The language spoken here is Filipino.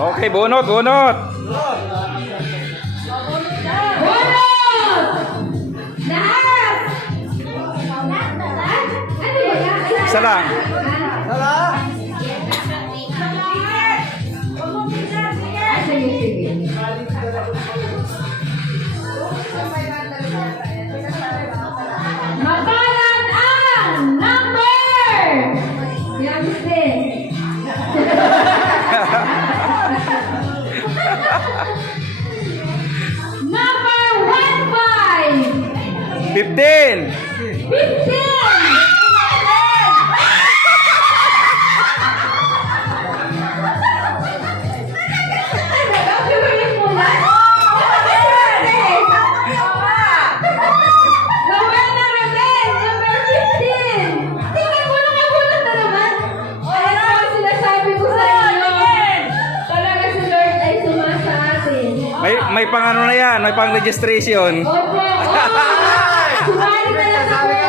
Okay, bunot, bunot. Isa lang. Mabalat ang number! Yan, sis. Number 15. 15! May pang ano na yan, may pang registration. Opo! Sumali na lang sa